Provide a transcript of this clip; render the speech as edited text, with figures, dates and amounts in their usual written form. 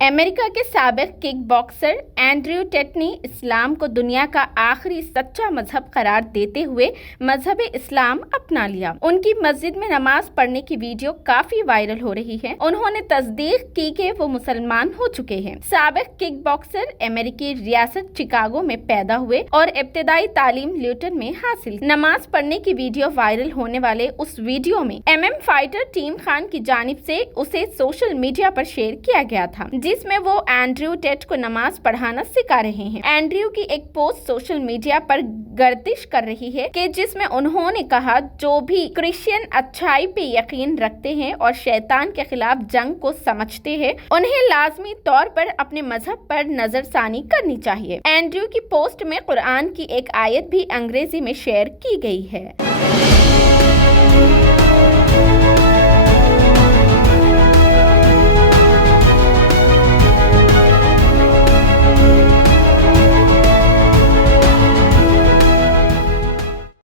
America के साबिक kick boxer Andrew Tate ने इस्लाम को दुनिया का आखिरी सच्चा मजहब करार देते हुए मजहब इस्लाम अपना लिया। उनकी मस्जिद में नमाज पढ़ने की वीडियो काफी वायरल हो रही है। उन्होंने तस्दीक की कि वो मुसलमान हो चुके हैं। साबिक किक बॉक्सर अमेरिकी रियासत शिकागो में पैदा हुए और इब्तदाई तालीम ल्यूटन में हासिल। नमाज पढ़ने की वीडियो वायरल होने वाले उस वीडियो में फाइटर टीम खान की जानिब से उसे सोशल मीडिया पर शेयर किया गया था, जिसमें वो एंड्रयू टेट को नमाज पढ़ाना सिखा रहे हैं। एंड्रयू की एक पोस्ट सोशल मीडिया पर गर्दिश कर रही है कि जिसमें उन्होंने कहा, जो भी क्रिश्चियन अच्छाई पे यकीन रखते हैं और शैतान के खिलाफ जंग को समझते हैं, उन्हें लाजमी तौर पर अपने मजहब पर नजरसानी करनी चाहिए। एंड्रयू की पोस्ट में कुरान की एक आयत भी अंग्रेजी में शेयर की गई है।